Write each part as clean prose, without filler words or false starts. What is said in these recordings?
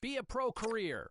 Be a pro career.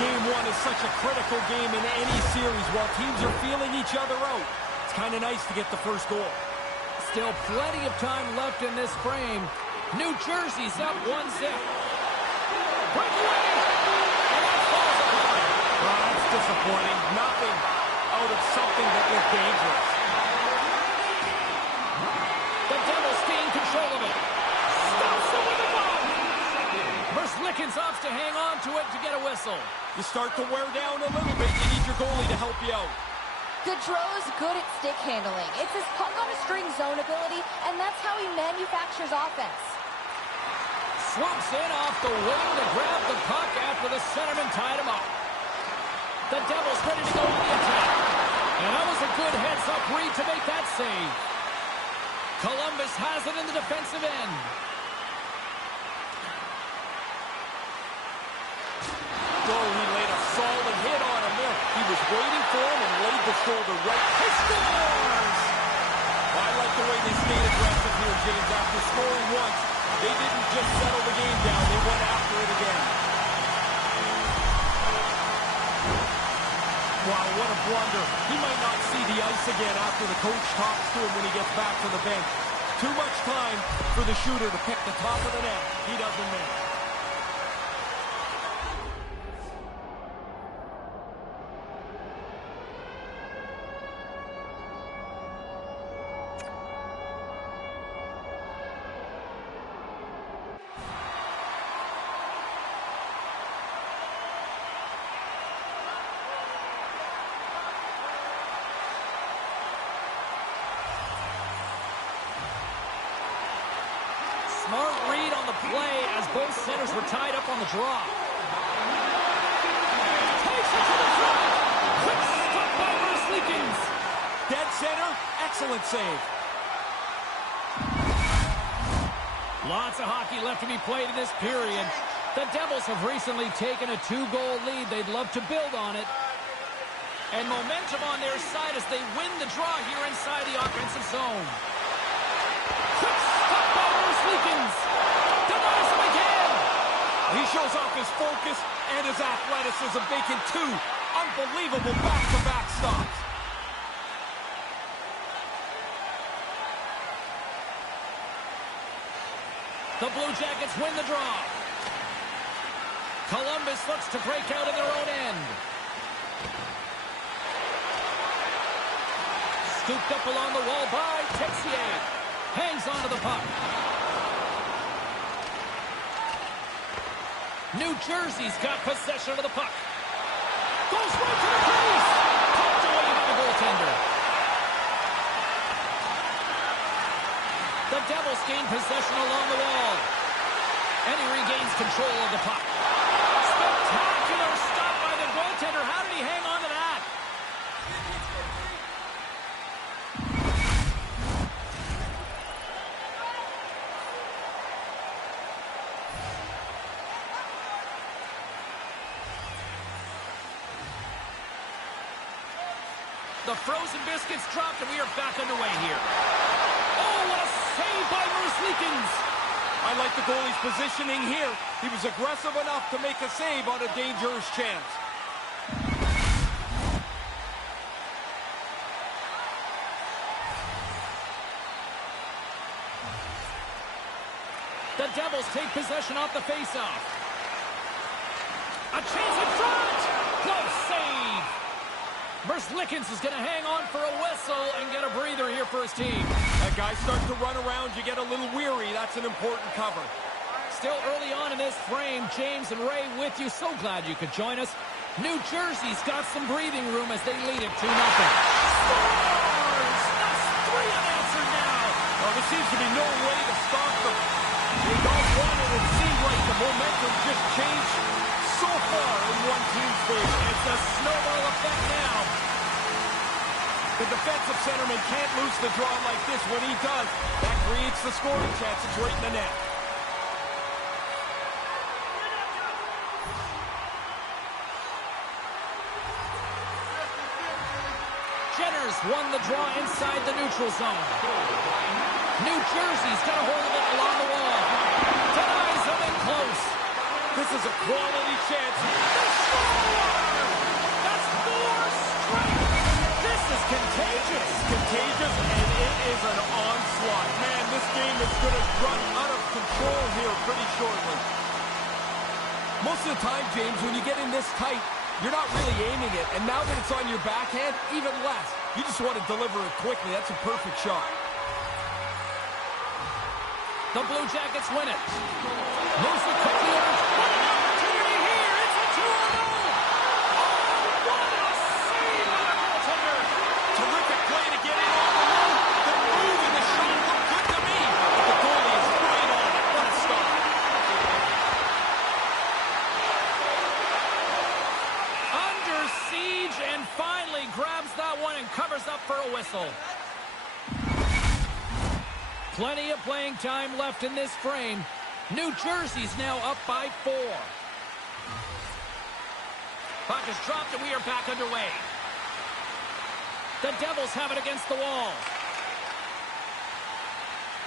Game one is such a critical game in any series while teams are feeling each other out. It's kind of nice to get the first goal. Still plenty of time left in this frame. New Jersey's up 1-0. Breakaway! And that falls apart. Well, that's disappointing. Nothing out of something that was dangerous. The Devils gain control of it. Stops it with the ball. Merzlikins opts to hang on to it to get a whistle. You start to wear down a little bit. You need your goalie to help you out. Gaudreau's good at stick handling. It's his puck-on-a-string zone ability, and that's how he manufactures offense. Swoops in off the wing to grab the puck after the centerman tied him up. The Devils ready to go on the attack. And that was a good heads-up read to make that save. Columbus has it in the defensive end. Oh, he laid a solid hit on him there. He was waiting for him and laid the shoulder right. He scores! I like the way they stayed aggressive here, James. After scoring once, they didn't just settle the game down. They went after it again. Wow, what a blunder. He might not see the ice again after the coach talks to him when he gets back to the bench. Too much time for the shooter to pick the top of the net. He doesn't miss. Smart read on the play as both centers were tied up on the draw. Takes it to the front. Quick stop by Merzlikins. Dead center, excellent save. Lots of hockey left to be played in this period. The Devils have recently taken a 2-goal lead. They'd love to build on it. And momentum on their side as they win the draw here inside the offensive zone. Quick stop by Merzlikins. Denies him again. He shows off his focus and his athleticism, making two unbelievable back-to-back stops. The Blue Jackets win the draw. Columbus looks to break out in their own end. Scooped up along the wall by Texier. Hangs onto the puck. New Jersey's got possession of the puck. Goes right to the crease. Pumped away by the goaltender. The Devils gain possession along the wall. And he regains control of the puck. Spectacular stop by the goaltender. How did he hang on to that? The frozen biscuits dropped, and we are back underway here. Oh, what a save by Merzlikins! I like the goalie's positioning here. He was aggressive enough to make a save on a dangerous chance. The Devils take possession off the faceoff. A chance in front! Close save! Merzlikins is going to hang on for a whistle and get a breather here for his team. That guy starts to run around, you get a little weary. That's an important cover. Still early on in this frame, James and Ray with you. So glad you could join us. New Jersey's got some breathing room as they lead it 2-0. Scores! That's 3 unanswered now. Well, there seems to be no way to stop them. They don't want it. It seems like the momentum just changed so far in one team's favor. It's a snowball effect now. The defensive centerman can't lose the draw like this. When he does, that creates the scoring chance. It's right in the net. Jenner's won the draw inside the neutral zone. New Jersey's got a hold of it along the wall. Denies him in close. This is a quality chance. They score! That's 4 straight! This is contagious! Contagious, and it is an onslaught. Man, this game is going to run out of control here pretty shortly. Most of the time, James, when you get in this tight, you're not really aiming it, and now that it's on your backhand, even less. You just want to deliver it quickly. That's a perfect shot. The Blue Jackets win it. Moves it quickly over. What an opportunity here! It's a 2-0! Oh, what a save by the goaltender! Terrific play to get in on the road. The move and the shot look good to me. But the goalie is right on it. What a stop. Under siege and finally grabs that one and covers up for a whistle. Plenty of playing time left in this frame. New Jersey's now up by 4. Puck is dropped and we are back underway. The Devils have it against the wall.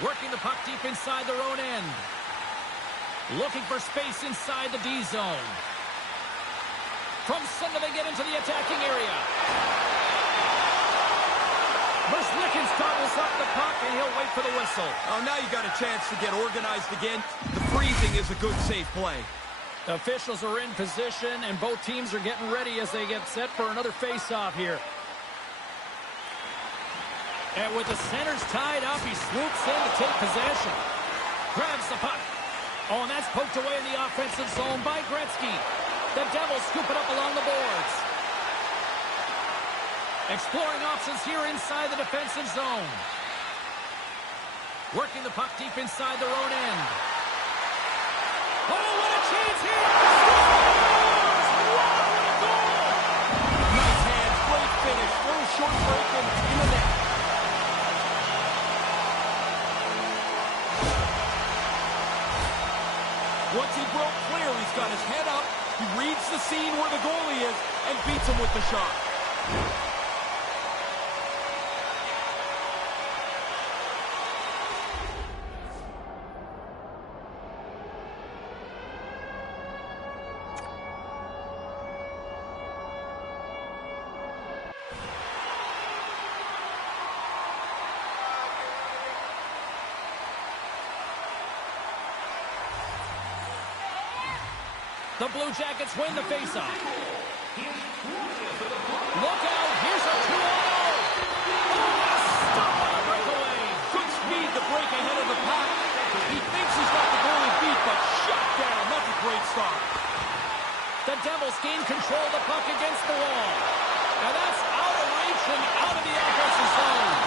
Working the puck deep inside their own end. Looking for space inside the D zone. From center they get into the attacking area. Merzlikins gobbles up the puck, and he'll wait for the whistle. Oh, now you got a chance to get organized again. The freezing is a good, safe play. The officials are in position, and both teams are getting ready as they get set for another face-off here. And with the centers tied up, he swoops in to take possession. Grabs the puck. Oh, and that's poked away in the offensive zone by Gretzky. The Devils scoop it up along the boards. Exploring options here inside the defensive zone. Working the puck deep inside their own end. Oh, what a chance here! Scores! Wow, what a goal! Nice hands, great finish. Little short break and in the net. Once he broke clear, he's got his head up. He reads the scene where the goalie is and beats him with the shot. The Blue Jackets win the faceoff. Look out, here's a 2-0. Oh, what a control the puck against the wall. And that's out of reach and out of the offensive zone.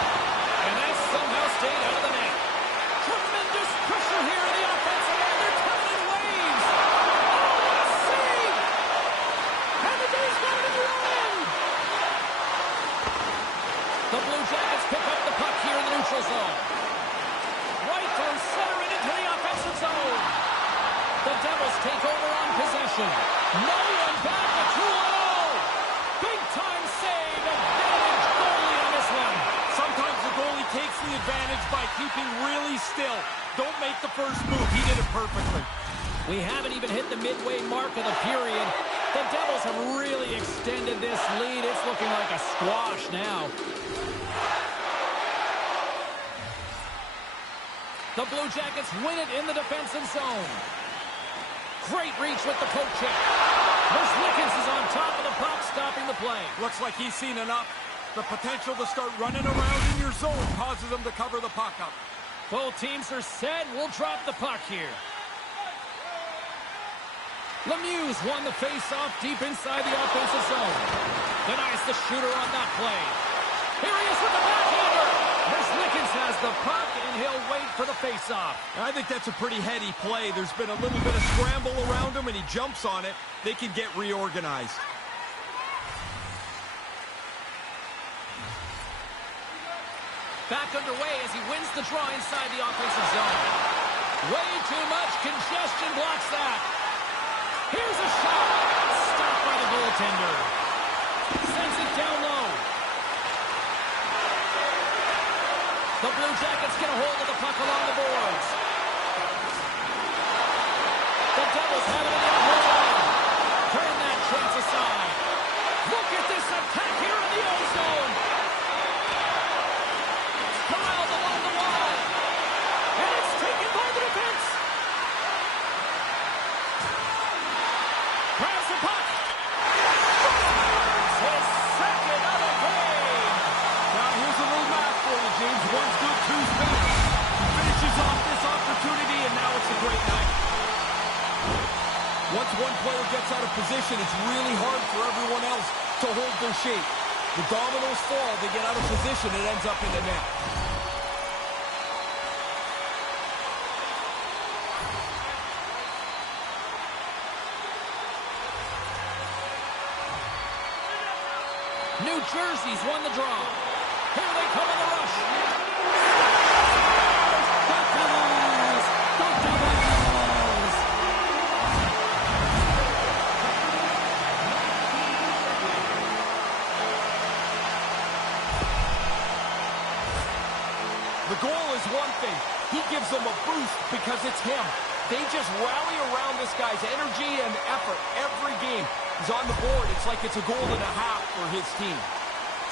And that's somehow stayed out of the net. Tremendous pressure here in the offensive end. They're coming in waves. Oh, what a save! And the Jays got it in the end. The Blue Jackets pick up the puck here in the neutral zone. Right through center and into the offensive zone. The Devils take over on possession. No one back at 2-0. Big-time save. Advantage goalie on this one. Sometimes the goalie takes the advantage by keeping really still. Don't make the first move. He did it perfectly. We haven't even hit the midway mark of the period. The Devils have really extended this lead. It's looking like a squash now. The Blue Jackets win it in the defensive zone. Great reach with the poke check. Lickens is on top of the puck, stopping the play. Looks like he's seen enough. The potential to start running around in your zone causes him to cover the puck up. Both teams are set. We'll drop the puck here. Lemieux won the face-off deep inside the offensive zone. Denies the shooter on that play. Here he is with the backhander. Lickens has the puck, and he'll wait for the face-off. I think that's a pretty heady play. There's been a little bit of scramble around him, and he jumps on it. They can get reorganized. Back underway as he wins the draw inside the offensive zone. Way too much congestion blocks that. Here's a shot. Stopped by the goaltender. Sends it down low. The Blue Jackets get a hold of the puck along the boards. The Devils have it in their zone. Turn that chance aside. Look at this attack here in the O-zone. Corralled along the wall. And it's taken by the defense. Grabs the puck. His second of the game. Now here's a little math for you, James. One's good, two's better. Finishes off this opportunity, and now it's a great night. Once one player gets out of position, it's really hard for everyone else to hold their shape. The dominoes fall, they get out of position, it ends up in the net. New Jersey's won the draw. Here they come in the rush. The Devils! The Devils! The goal is one thing. He gives them a boost because it's him. They just rally around this guy's energy and effort every game. He's on the board. It's like it's a goal and a half for his team.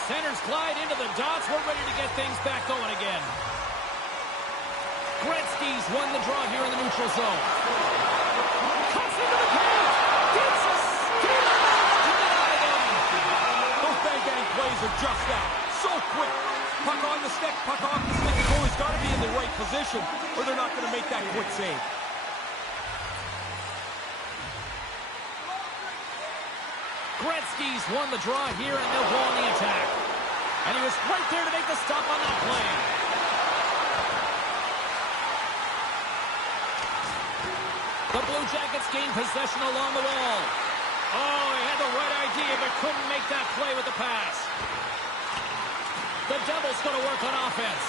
Centers glide into the dots. We're ready to get things back going again. Gretzky's won the draw here in the neutral zone. Cuts into the paint. Gets a steal to deny them. Those bang-bang plays are just that. So quick. Puck on the stick, puck off the stick. The goalie's got to be in the right position or they're not going to make that quick save. Gretzky's won the draw here, and they'll go on the attack. And he was right there to make the stop on that play. The Blue Jackets gain possession along the wall. Oh, he had the right idea, but couldn't make that play with the pass. The Devils going to work on offense.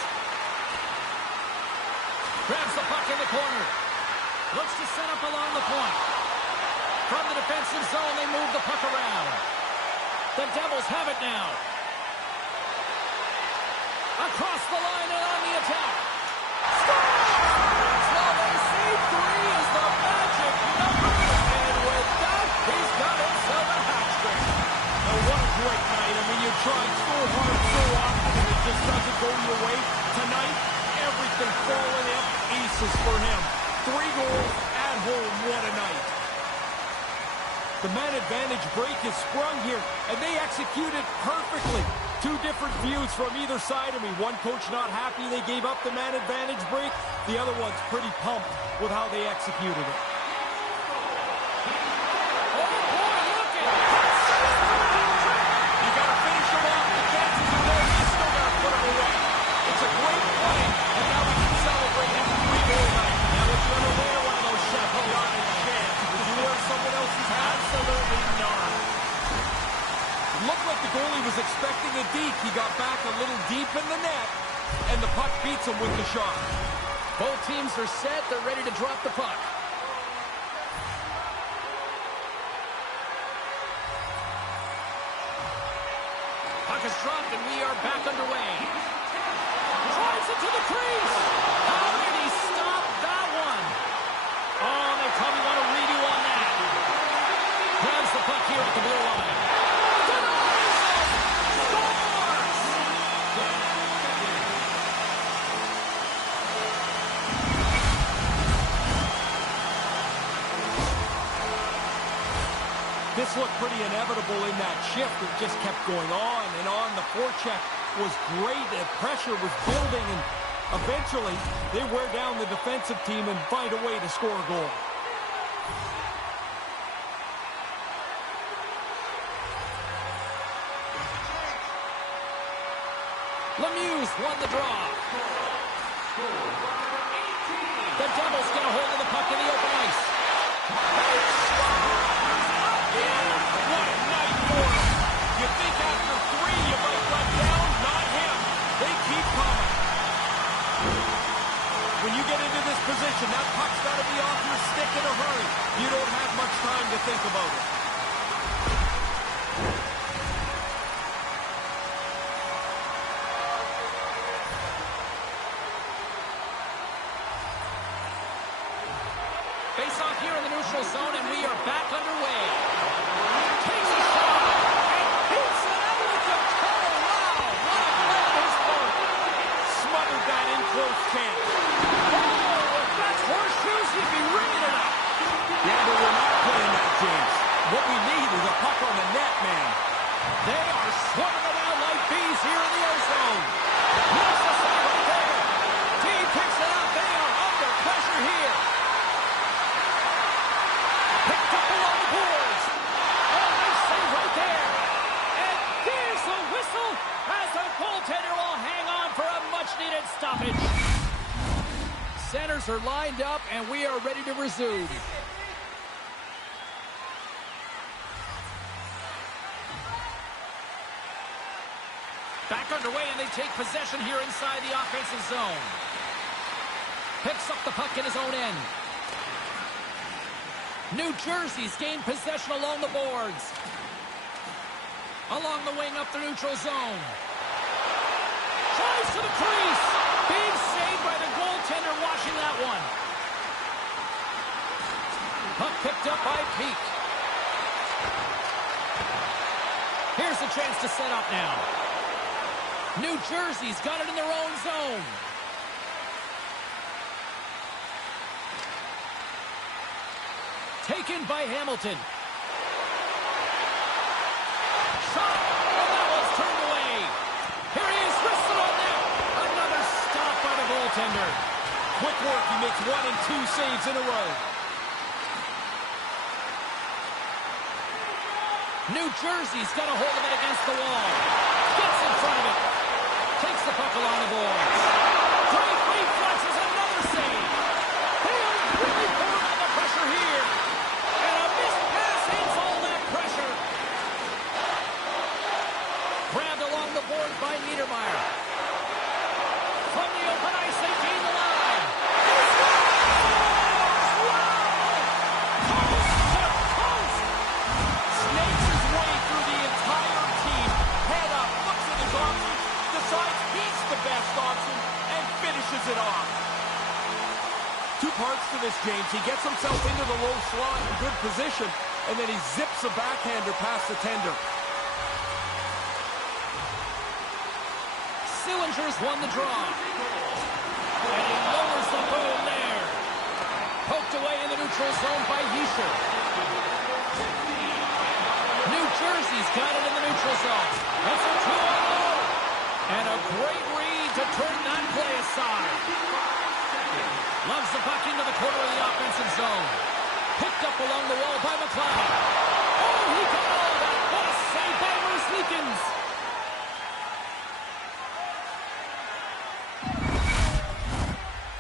Grabs the puck in the corner. Looks to set up along the point. From the defensive zone, they move the puck around. The Devils have it now. Across the line and on the attack. Scores! Well, they say 3 is the magic number. And with that, he's got himself a hat trick. Oh, what a great night. I mean, you tried so hard, so often, and it just doesn't go your way. Tonight, everything falling in aces for him. 3 goals at home. What a night. The man advantage break is sprung here, and they execute it perfectly. 2 different views from either side of me. One coach not happy they gave up the man advantage break. The other one's pretty pumped with how they executed it. Oh, boy, look at it. Looked like the goalie was expecting a deke. He got back a little deep in the net, and the puck beats him with the shot. Both teams are set. They're ready to drop the puck. Puck is dropped, and we are back underway. Drives it to the crease. How did he stop that one? Oh, they probably want a redo on that. Grabs the puck here at the blue line. Denies it! Scores! This looked pretty inevitable in that shift. It just kept going on and on. The forecheck was great. The pressure was building, and eventually they wear down the defensive team and find a way to score a goal. Lemieux won the draw. The Devils get a hold of the puck in the open ice. What a night for him. You think after 3 you might let down? Not him. They keep coming. When you get into this position, that puck's got to be off your stick in a hurry. You don't have much time to think about it. Face off here in the neutral zone, and we are back underway. Takes a shot, and hits it out with the cover. Wow, what a play on his part. Smothered that in close chance. Oh, if that's horseshoes, you'd be ringing it up. Yeah, but we're not playing that, James. What we need is a puck on the net, man. They are swarming it out like bees here in the ozone. Makes the save right there. Team picks it up. They are under pressure here. Picked up along the boards. Oh, nice save right there. And there's a whistle as the goaltender will hang on for a much-needed stoppage. Centers are lined up, and we are ready to resume. Back underway, and they take possession here inside the offensive zone. Picks up the puck in his own end. New Jersey's gained possession along the boards. Along the wing up the neutral zone. Drives to the crease. Big save by the goaltender watching that one. Puck picked up by Peak. Here's a chance to set up now. New Jersey's got it in their own zone. Taken by Hamilton. Shot, and that one's turned away. Here he is, wristed on net. Another stop by the goaltender. Quick work, he makes 1 and 2 saves in a row. New Jersey's got a hold of it against the wall. Gets in front of it. Takes the puck along the boards. Great reflexes, another save. They are really putting on the pressure here. And a missed pass hits all that pressure. Grabbed along the board by Niedermeyer. From the open ice, they gain the line. Wow! Coast to coast. Snakes his way through the entire team. Head up, looks at his options, decides he's the best option, and finishes it off. 2 parts to this, James. He gets himself into the low slot in good position, and then he zips a backhander past the tender. Sillinger's won the draw. And he lowers the boom there. Poked away in the neutral zone by Hischer. New Jersey's got it in the neutral zone. That's a 2-0. And a great read to turn that play aside. Loves the puck into the corner of the offensive zone. Picked up along the wall by McLeod. Oh, he got all that. What a save by Merzlikins.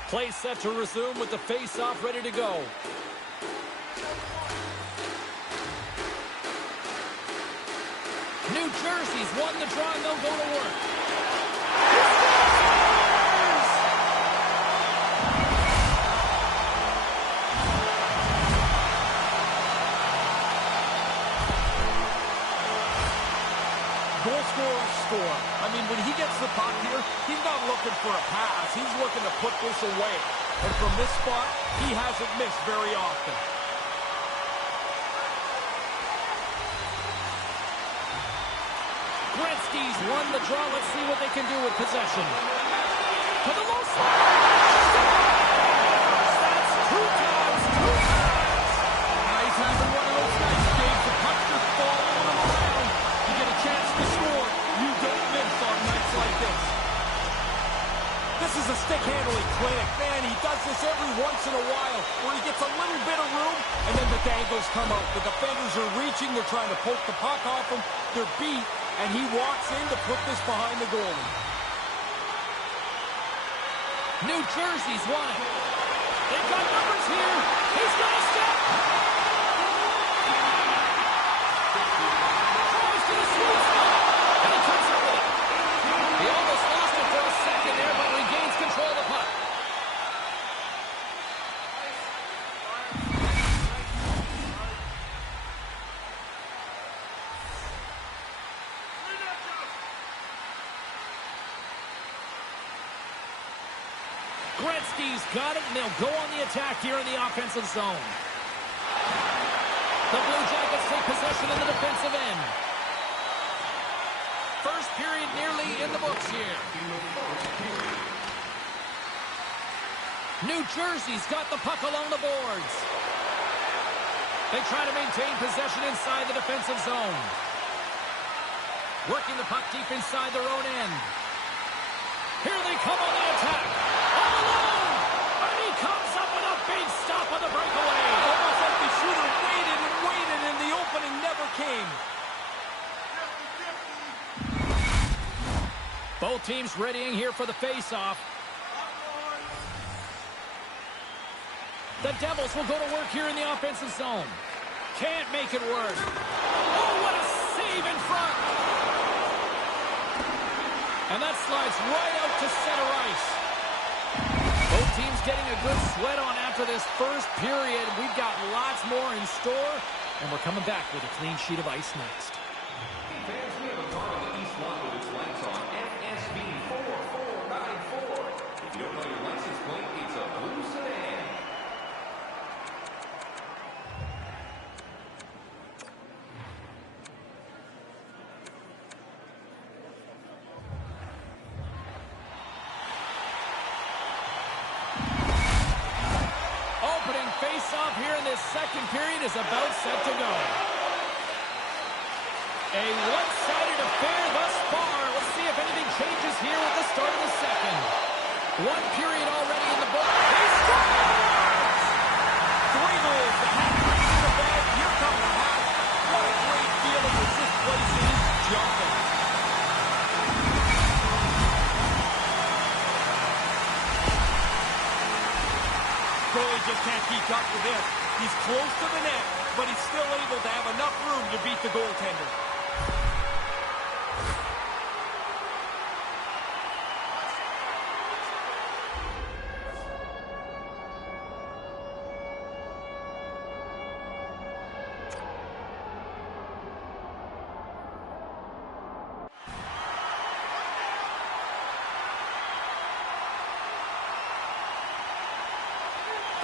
Play set to resume with the face-off ready to go. New New Jersey's won the draw and they'll go to work. Goal scorers score. I mean, when he gets the puck here, he's not looking for a pass. He's looking to put this away. And from this spot, he hasn't missed very often. Gretzky's won the draw. Let's see what they can do with possession. To the low slot. That's two times. He's having one of those nights, Dave. The puck's just following him around. You get a chance to score. You don't miss on nights like this. This is a stick handling clinic. Man, he does this every once in a while where he gets a little bit of room and then the dangles come out. The defenders are reaching. They're trying to poke the puck off him. They're beat, and he walks in to put this behind the goalie. New Jersey's won it. They've got numbers here. He's got a step. Tries to the sweet spot. And he comes up with it. He almost lost it for a second there, but regains control of the puck. Gretzky's got it, and they'll go on the attack here in the offensive zone. The Blue Jackets take possession in the defensive end. First period nearly in the books here. New Jersey's got the puck along the boards. They try to maintain possession inside the defensive zone. Working the puck deep inside their own end. Here they come on the attack. All alone! And he comes up with a big stop on the breakaway. Almost like the shooter waited and waited, and the opening never came. Both teams readying here for the face-off. The Devils will go to work here in the offensive zone. Can't make it work. Oh, what a save in front! And that slides right out to center ice. Both teams getting a good sweat on after this first period. We've got lots more in store, and we're coming back with a clean sheet of ice next. Fans, we have a car in the East Lot with its lights on. FSB 4494. If you don't know your license plate, it's a blue sedan. Opening face-off here in this second period is about set to go. A one-sided affair thus far. Let's see if anything changes here at the start of the second. One period already in the book. He scores! 3 goals. The hat-trick's in the bag. Here comes the hat. What a great feeling as this place is jumping. Goalie just can't keep up with this. He's close to the net, but he's still able to have enough room to beat the goaltender.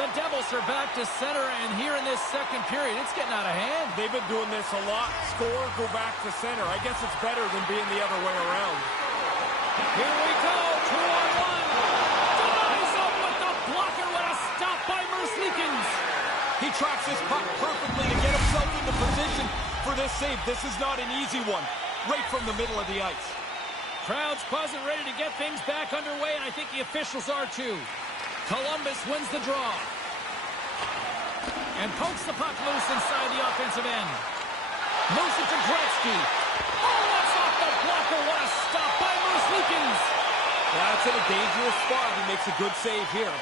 The Devils are back to center, and here in this second period, it's getting out of hand. They've been doing this a lot. Score, go back to center. I guess it's better than being the other way around. Here we go, 2-on-1. Denies up with the blocker. What a stop by Merzlikins. He tracks this puck perfectly to get himself into position for this save. This is not an easy one. Right from the middle of the ice. Crowd's buzzing, ready to get things back underway, and I think the officials are too. Columbus wins the draw. And pokes the puck loose inside the offensive end. Moves it to Gretzky. Oh, that's off the blocker. What a stop by Merzlikins. That's in a dangerous spot. He makes a good save here.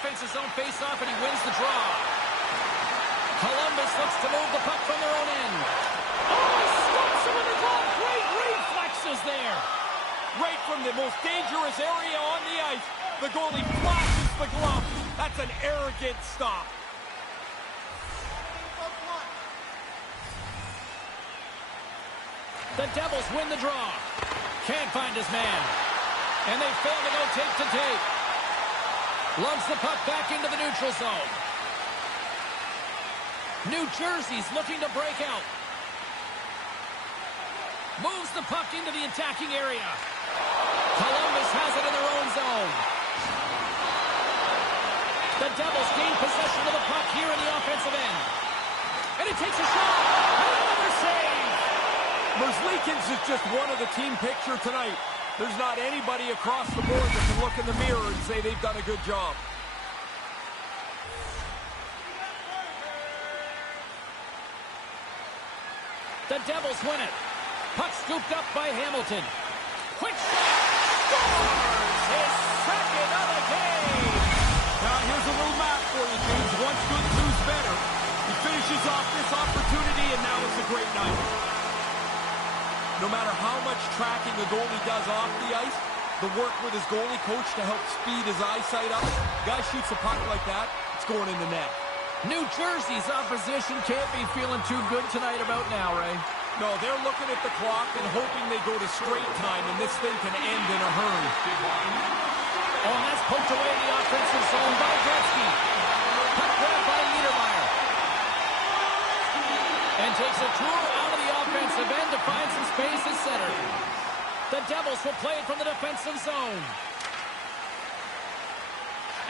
offensive zone face-off, and he wins the draw. Columbus looks to move the puck from their own end. Oh, he stops him with the glove. Great reflexes there. Right from the most dangerous area on the ice, the goalie flashes the glove. That's an arrogant stop. The Devils win the draw. Can't find his man. And they fail to go tape to tape. Lugs the puck back into the neutral zone. New Jersey's looking to break out. Moves the puck into the attacking area. Columbus has it in their own zone. The Devils gain possession of the puck here in the offensive end. And he takes a shot. And another save. Merzlikins is just one of the team picture tonight. There's not anybody across the board that can look in the mirror and say they've done a good job. The Devils win it. Puck scooped up by Hamilton. Quick shot. Scores his second of the game. Now here's a little map for you, James. Once good, two's better. He finishes off this opportunity, and now it's a great night. No matter how much tracking the goalie does off the ice, the work with his goalie coach to help speed his eyesight up, guy shoots a puck like that, it's going in the net. New Jersey's opposition can't be feeling too good tonight about now, Ray. No, they're looking at the clock and hoping they go to straight time, and this thing can end in a hurry. Oh, and that's poked away in the offensive zone by Gretzky. Puck grab by Niedermeyer. And takes a tour out of the offensive end to find some space at center. The Devils will play it from the defensive zone.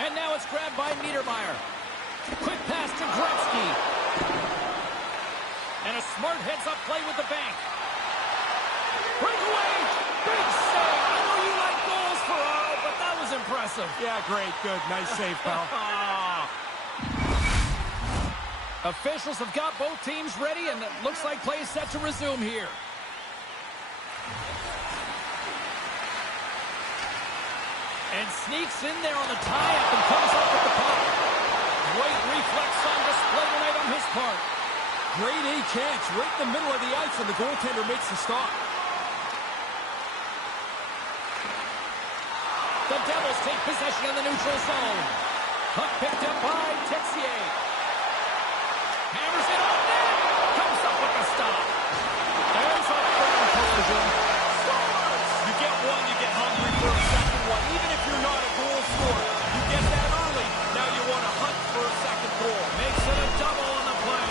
And now it's grabbed by Niedermeyer. Quick pass to Gretzky. And a smart heads-up play with the bank. Breakaway! Big save! I know you like goals, Ferraro, but that was impressive. Yeah, great, good. Nice save, pal. Officials have got both teams ready, and it looks like play is set to resume here. And sneaks in there on the tie-up and comes up with the puck. Great reflex on display tonight on his part. Great A chance right in the middle of the ice, and the goaltender makes the stop. The Devils take possession of the neutral zone. Puck picked up by Texier. Hammers it on net. Comes up with the stop. There's a firm collision. Scores! You get one, you get hungry for a second one. Even if you're not a goal scorer, you get that early. Now you want to hunt for a second goal. Makes it a double on the play.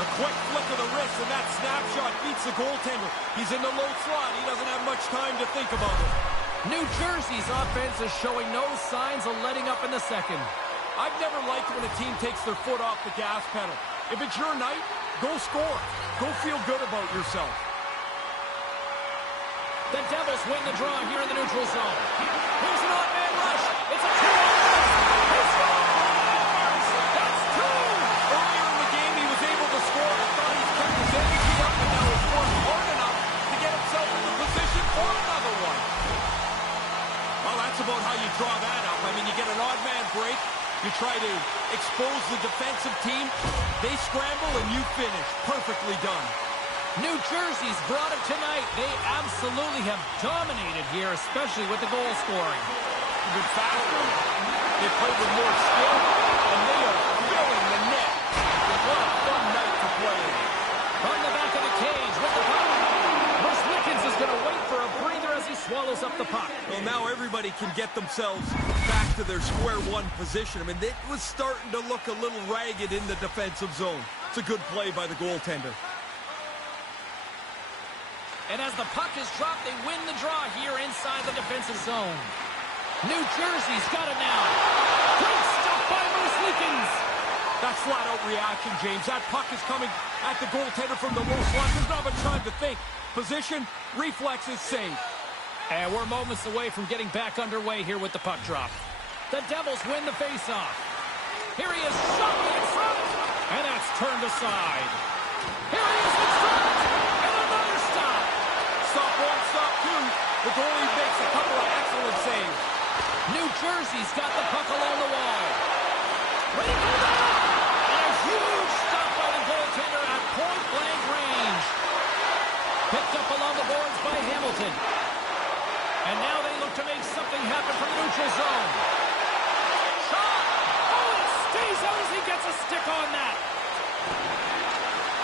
A quick flick of the wrist, and that snapshot beats the goaltender. He's in the low slot. He doesn't have much time to think about it. New Jersey's offense is showing no signs of letting up in the second. I've never liked when a team takes their foot off the gas pedal. If it's your night, go score. Go feel good about yourself. The Devils win the draw here in the neutral zone. Here's an odd-man rush. It's a 2-on-1. He scores! That's two! Earlier in the game, he was able to score. I thought he's kept his energy up, and now he's worked hard enough to get himself in the position for another one. Well, that's about how you draw that up. I mean, you get an odd-man break. You try to expose the defensive team. They scramble, and you finish. Perfectly done. New Jersey's brought it tonight. They absolutely have dominated here, especially with the goal scoring. Even faster. They play with more skill, and they are filling the net. And what a fun night to play in. From the back of the cage with the puck. Merzlikins is going to wait for a breather as he swallows up the puck. Well, now everybody can get themselves back to their square one position. I mean, it was starting to look a little ragged in the defensive zone. It's a good play by the goaltender. And as the puck is dropped, they win the draw here inside the defensive zone. New Jersey's got it now. Great stop by Merzlikins. That's flat-out reaction, James. That puck is coming at the goaltender from the low slot. There's not much time to think. Position, reflexes, save. And we're moments away from getting back underway here with the puck drop. The Devils win the faceoff. Here he is, shot in front. And that's turned aside. Here he is in front. And another stop. Stop one, stop two. The goalie makes a couple of excellent saves. New Jersey's got the puck along the wall. Ready for that! And a huge stop by the goaltender at point-blank range. Picked up along the boards by Hamilton. And now they look to make something happen from the neutral zone. Shot! Oh, it stays out as he gets a stick on that.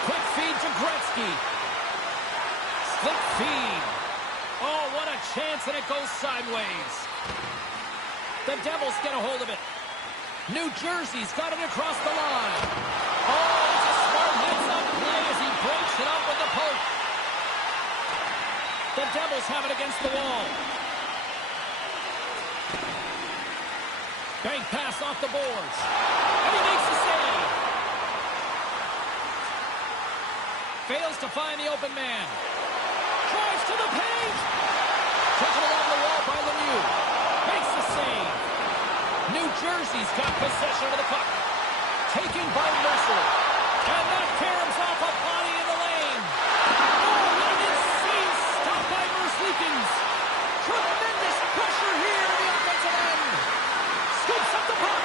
Quick feed to Gretzky. Slick feed. Oh, what a chance, and it goes sideways. The Devils get a hold of it. New Jersey's got it across the line. Oh, it's a smart heads-up play as he breaks it up with the poke. The Devils have it against the wall. Bank pass off the boards. And he makes the save. Fails to find the open man. Drives to the paint. Taken along the wall by Lemieux. Makes the save. New Jersey's got possession of the puck. Taken by Mercer. And that caroms off a body in the lane. Oh, what an insane stop by Mercer. Tremendous pressure here in the offensive end. Scoops up the puck.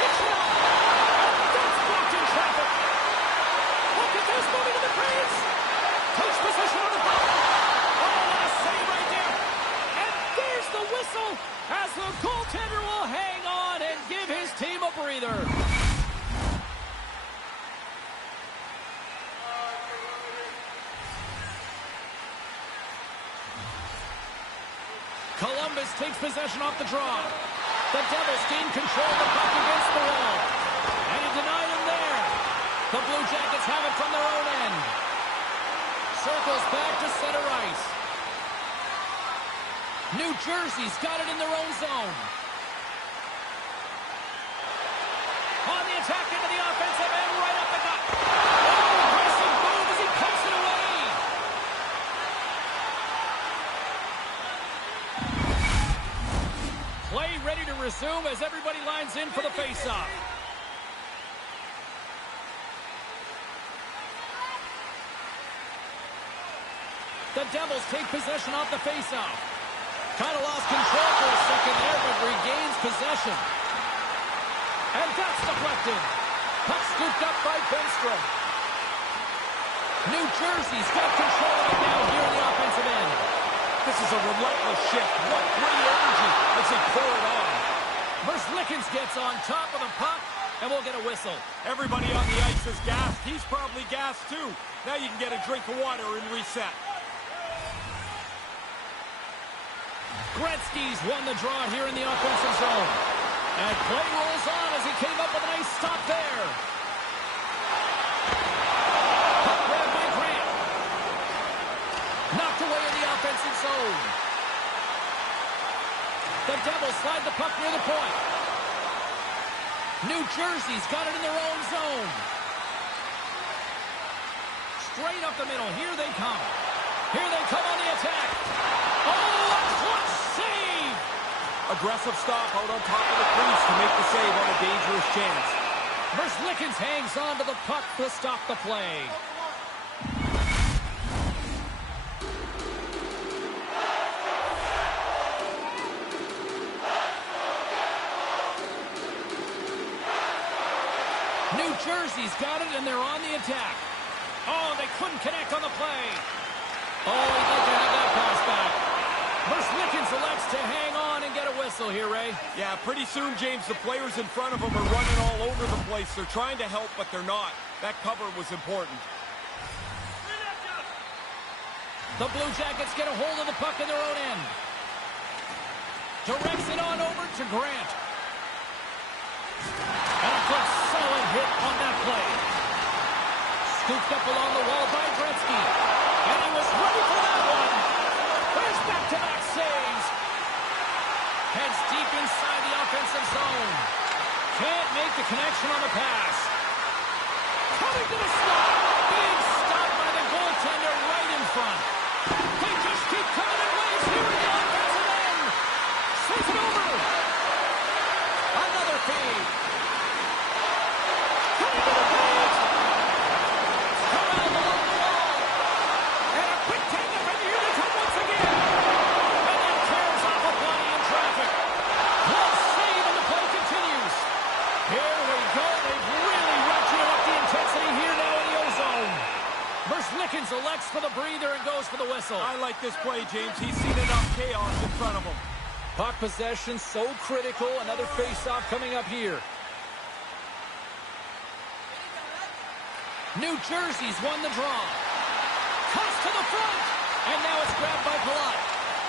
Pitch it off. That's blocked in traffic. Look at this, moving to the crease. Takes possession of the puck. Oh, what a save right there. And there's the whistle as the goaltender will hang on and give his team a breather. Columbus takes possession off the draw. The Devils gain control of the puck against the wall. And he denied him there. The Blue Jackets have it from their own end. Circles back to center ice. New Jersey's got it in their own zone. On the attack into the offensive end, right up the gut. Oh, aggressive move as he pumps it away. Play ready to resume as everybody lines in for the faceoff. The Devils take possession off the faceoff. Kind of lost control for a second there, but regains possession. And that's deflected. Puck scooped up by Benstrom. New Jersey's got control of it now here in the offensive end. This is a relentless shift. What great energy as they pour it on. Merzlikins gets on top of the puck, and we'll get a whistle. Everybody on the ice is gassed. He's probably gassed too. Now you can get a drink of water and reset. Gretzky's won the draw here in the offensive zone. And play rolls on as he came up with a nice stop there. Puck grabbed by Grant. Knocked away in the offensive zone. The Devils slide the puck near the point. New Jersey's got it in their own zone. Straight up the middle. Here they come. Here they come on the attack. Oh, a clutch save! Aggressive stop out on top of the crease to make the save on a dangerous chance. Merzlikins hangs on to the puck to stop the play. New Jersey's got it, and they're on the attack. Oh, they couldn't connect on the play. Oh, he'd like to have that pass back. Merzlikins elects to hang on and get a whistle here, Ray. Yeah, pretty soon, James, the players in front of him are running all over the place. They're trying to help, but they're not. That cover was important. The Blue Jackets get a hold of the puck in their own end. Directs it on over to Grant. And a good solid hit on that play. Scooped up along the wall by Gretzky. And he was ready for that one. There's back-to-back saves. Heads deep inside the offensive zone. Can't make the connection on the pass. Coming to the slot. Big stop by the goaltender right in front. They just keep coming in waves here in the offensive end. Sends it over. Another feed. Coming to the paint. Corralled along the wall. whistle. I like this play, James. He's seen enough chaos in front of him. Puck possession so critical. Another face-off coming up here. New Jersey's won the draw. Toss to the front. And now it's grabbed by Palat.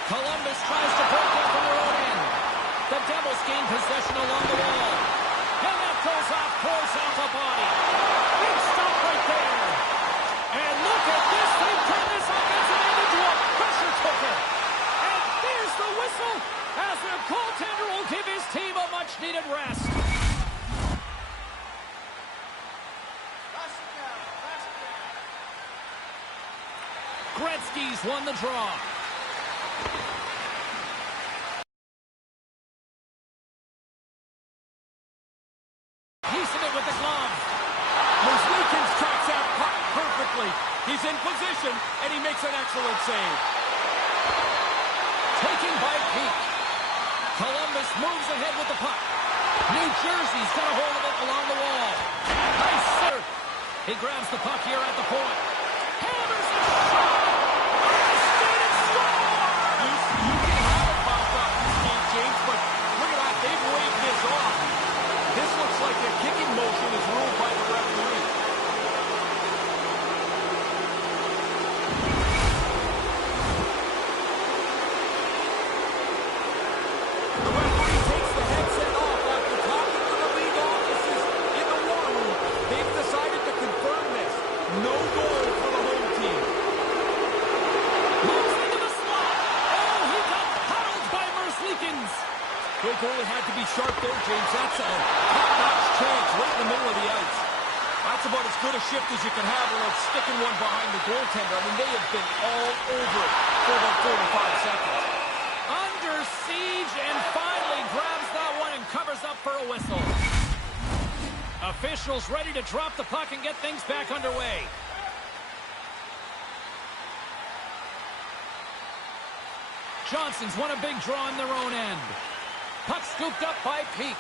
Columbus tries to break up from their own end. The Devils gain possession along the wall. And that goes off, pours off a body. Big stop right there. And look at this. They've turned this offensive end into a pressure cooker. And there's the whistle as the goaltender will give his team a much-needed rest. Gretzky's won the draw. Piecing it with the glove. Muslikins tracks that puck perfectly. He's in position, and he makes an excellent save. Taken by Peak. Columbus moves ahead with the puck. New Jersey's got a hold of it along the wall. Nice serve. He grabs the puck here at the point. Hammers a shot. Understated score. You can have it bounced off this game, James, but look at that. They've waved this off. This looks like a kicking motion is ruled by the referee. The referee takes the headset off after talking to the league offices in the war room. They've decided to confirm this. No goal for the home team. Moves into the slot. Oh, he got paddled by Muslikins. The goalie had to be sharp there, James. That's a top-notch chance right in the middle of the ice. That's about as good a shift as you can have without sticking one behind the goaltender. I mean, they have been all over it for about 45 seconds. Under siege and finally grabs that one and covers up for a whistle. Officials ready to drop the puck and get things back underway. Johnson's won a big draw in their own end. Puck scooped up by Peak.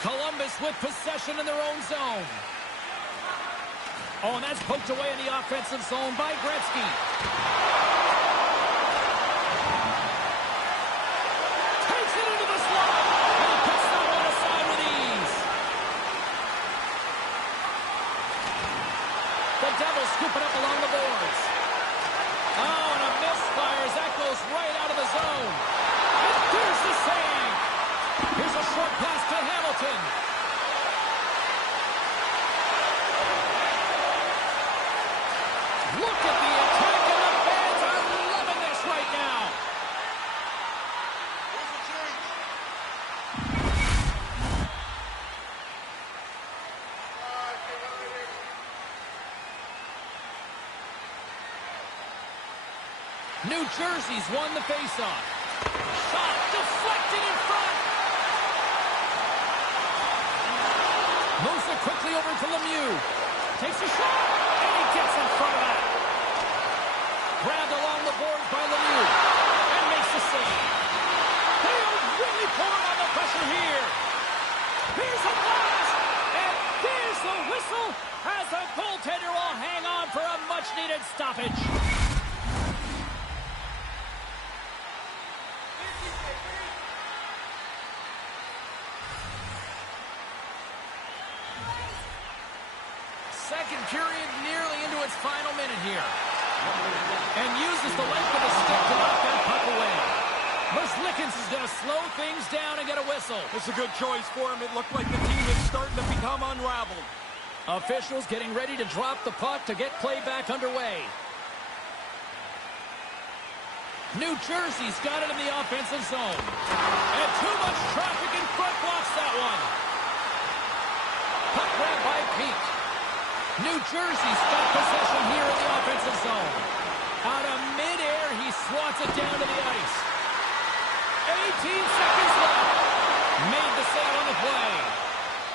Columbus with possession in their own zone. Oh, and that's poked away in the offensive zone by Gretzky. Takes it into the slot. And he puts that one aside with ease. The Devils scoop it up along the boards. Oh, and a misfire as that goes right out of the zone. And there's the save. Here's a short pass to Hamilton. Look at the attack, and the fans are loving this right now. New Jersey's won the faceoff. Shot deflected in front. Moves it quickly over to Lemieux. Takes a shot, and he gets in front of that. Grabbed along the boards by Lemieux, and makes the save. They are really pouring on the pressure here. Here's a blast, and there's the whistle as the goaltender will hang on for a much-needed stoppage. Second period nearly into its final minute here. And uses the length of the stick to knock that puck away. Muslikins is going to slow things down and get a whistle. It's a good choice for him. It looked like the team is starting to become unraveled. Officials getting ready to drop the puck to get play back underway. New Jersey's got it in the offensive zone. And too much traffic in front blocks that one. Puck grabbed by Peak. New Jersey's got possession here in the offensive zone. Out of midair, he swats it down to the ice. 18 seconds left. Made the save on the play.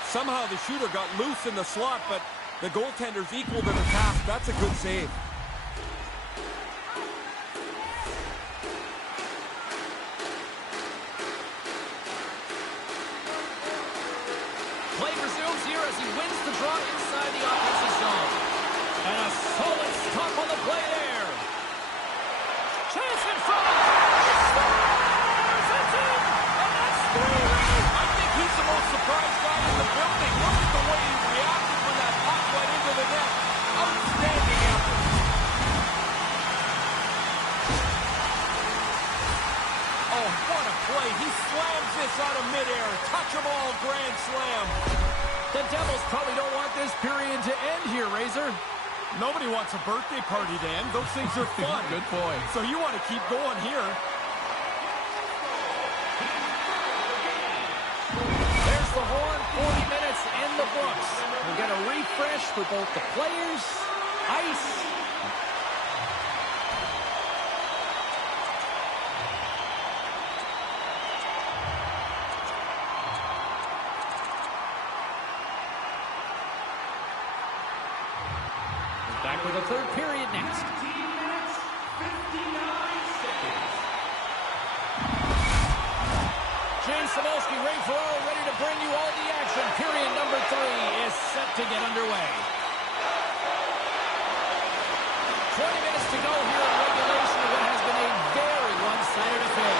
Somehow the shooter got loose in the slot, but the goaltender's equal to the task. That's a good save. Play resumes here as he wins the draw inside the offensive zone. And a solid stop on the play there. chance in front. He scores! It's in! And that's 3, Ray! I think he's the most surprised guy in the building. Look at the way he reacted when that puck went into the net. Outstanding effort. Oh, what a play. He slams this out of midair. Touch 'em all, grand slam. The Devils probably don't want this period to end here, Razor. Nobody wants a birthday party, Dan. Those things are fun. Good point. So you want to keep going here. There's the horn, 40 minutes in the books. We'll get a refresh for both the players, ice, back with the third period next. 15 minutes, 59 seconds. James Cybulski, Ray Ferraro ready to bring you all the action. Period number 3 is set to get underway. 20 minutes to go here in regulation of what has been a very one-sided affair.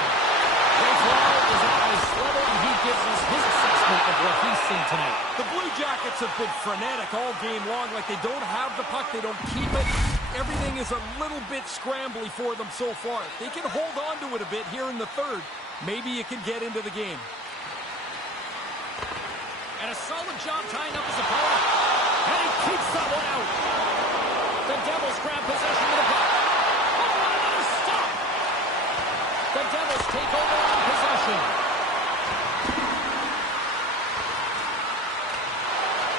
Ray Ferraro is at ice level, and he gives us his assessment of what he's seen tonight. The Blue Jackets have been frenetic all game long. Like they don't have the puck, they don't keep it. Everything is a little bit scrambly for them so far. If they can hold on to it a bit here in the third, maybe you can get into the game. And a solid job tying up his opponent. And he keeps that one out. The Devils grab possession of the puck. Oh, what a stop! The Devils take over on possession.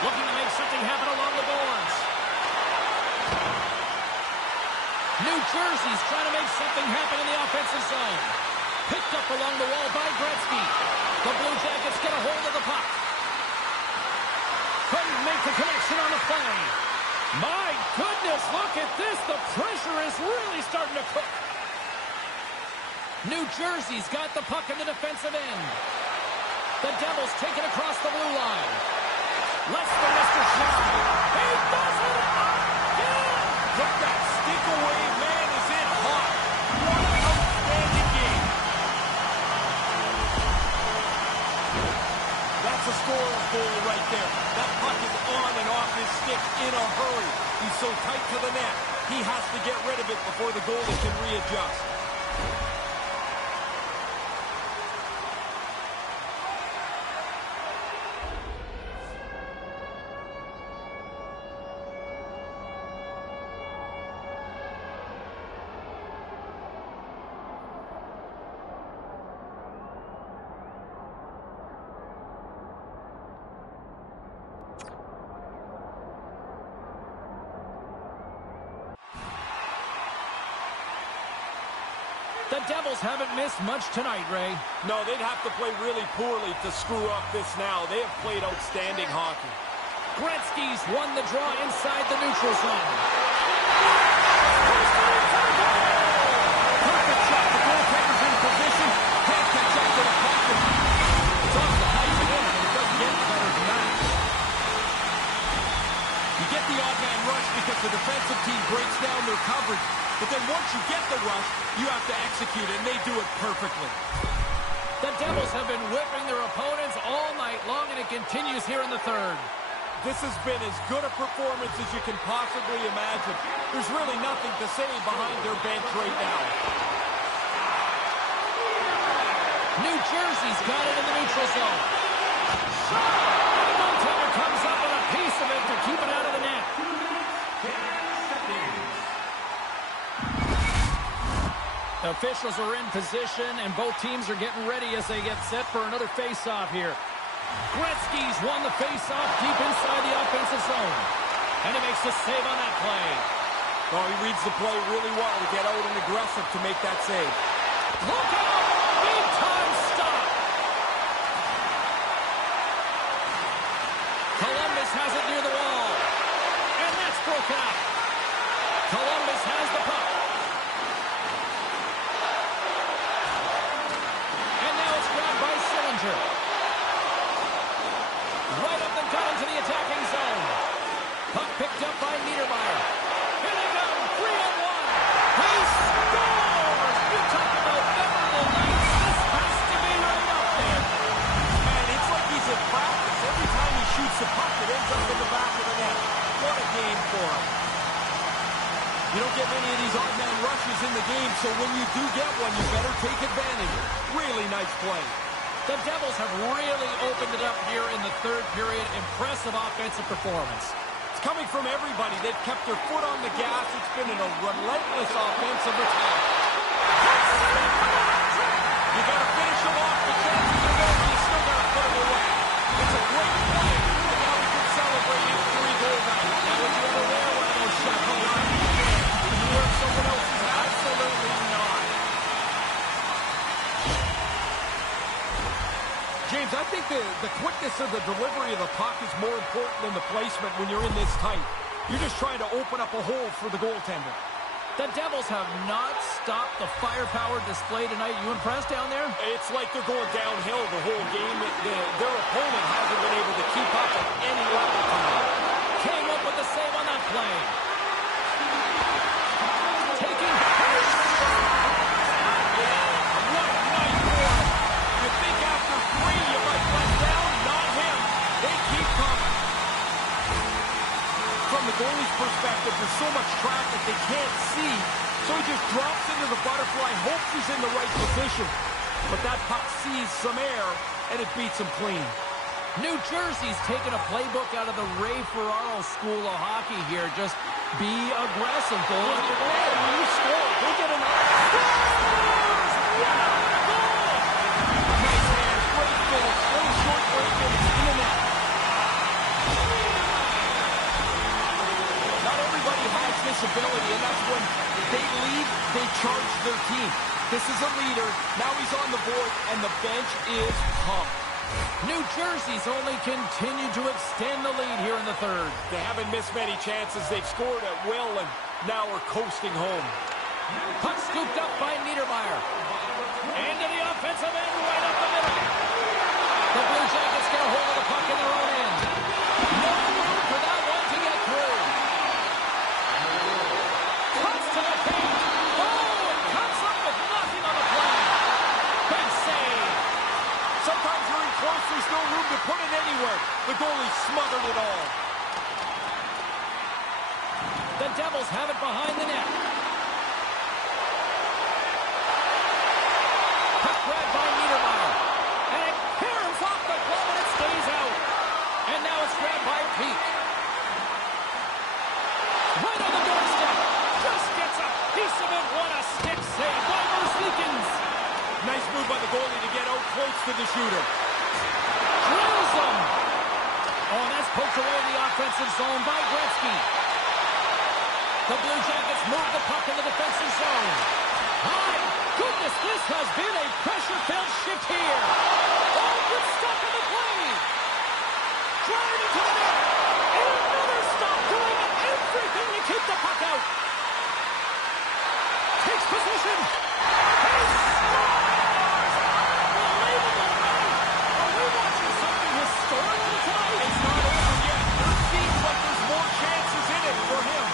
Looking to make something happen along the boards. New Jersey's trying to make something happen in the offensive zone. Picked up along the wall by Gretzky. The Blue Jackets get a hold of the puck. Couldn't make the connection on the play. My goodness, look at this. The pressure is really starting to cook. New Jersey's got the puck in the defensive end. The Devils take it across the blue line. Lets the wrister slide. He does it again! Put that stick away, man, is it hot. What an outstanding game. That's a scorer's goal right there. That puck is on and off his stick in a hurry. He's so tight to the net. He has to get rid of it before the goalie can readjust. The Devils haven't missed much tonight, Ray. No, they'd have to play really poorly to screw up this now. They have played outstanding hockey. Gretzky's won the draw inside the neutral zone. Perfect shot. The goaltender's in position. Can't catch up to the puck. It's off the ice and in, and it doesn't get better than that. You get the odd man rush because the defensive team breaks down their coverage. But then once you get the rush, you have to execute it, and they do it perfectly. The Devils have been whipping their opponents all night long, and it continues here in the third. This has been as good a performance as you can possibly imagine. There's really nothing to say behind their bench right now. New Jersey's got it in the neutral zone. Shot! The goaltender comes up with a piece of it to keep it out of the net. Officials are in position, and both teams are getting ready as they get set for another face-off here. Gretzky's won the face-off deep inside the offensive zone. And he makes the save on that play. Oh, he reads the play really well to get out and aggressive to make that save. Look out! Big-time stop! Columbus has it near the wall. And that's broken up. Columbus has the puck. Right up the gut into the attacking zone. Puck picked up by Niedermeyer. Here they go, 3-on-1. He scores! chances in the game, so when you do get one, you better take advantage. Really nice play. The Devils have really opened it up here in the third period. Impressive offensive performance. It's coming from everybody. They've kept their foot on the gas. It's been a relentless offensive attack. You got to finish them off. The chances are there, but you still got to put them away. It's a great play. And now we can celebrate his 3-goal night. Now, would you ever wear one of those shackles around your hand? Would you wear someone else's? Absolutely not. James, I think the quickness of the delivery of the puck is more important than the placement when you're in this tight. You're just trying to open up a hole for the goaltender. The Devils have not stopped the firepower display tonight. You impressed down there? It's like they're going downhill the whole game. Their opponent hasn't been able to keep up at any level tonight. Came up with the save on that play. Taking What a night for him. You think after 3 you might let down? Not him. They keep coming. From the goalie's perspective, there's so much traffic they can't see, so he just drops into the butterfly, hopes he's in the right position. But that puck sees some air, and it beats him clean. New Jersey's taking a playbook out of the Ray Ferraro school of hockey here. Just be aggressive, goal. When you score, go get another. Nice hands, great finish, little short break, and it's in the net. Not everybody has this ability, and that's when they lead, they charge their team. This is a leader. Now he's on the board, and the bench is pumped. New Jersey's only continued to extend the lead here in the third. They haven't missed many chances. They've scored at will, and now we're coasting home. Puck scooped up by Niedermeyer. Into the offensive end, right up the middle. The Blue Jackets get a hold of the puck in their own end. No room for that one to get through. Cuts to the paint. Oh, and cuts up with nothing on the play. Big save. Sometimes you're in close, there's no room to put it anywhere. The goalie smothered it all. The Devils have it behind the net. Puck grabbed by Niedermeyer. And it caroms off the glove and it stays out. And now it's grabbed by Peak. Right on the doorstep. Just gets a piece of it. What a stick save by Merzlikins. Nice move by the goalie to get out close to the shooter. Drills him. Oh, and that's poked away in the offensive zone by Gretzky. The Blue Jackets move the puck in the defensive zone. My goodness, this has been a pressure-filled shift here. Oh, good stop in the play. Driving to the net. And another stop, doing everything to keep the puck out. Takes position. He scores! Unbelievable night. Are we watching something historical tonight? It's not over yet. It seems like there's more chances in it for him.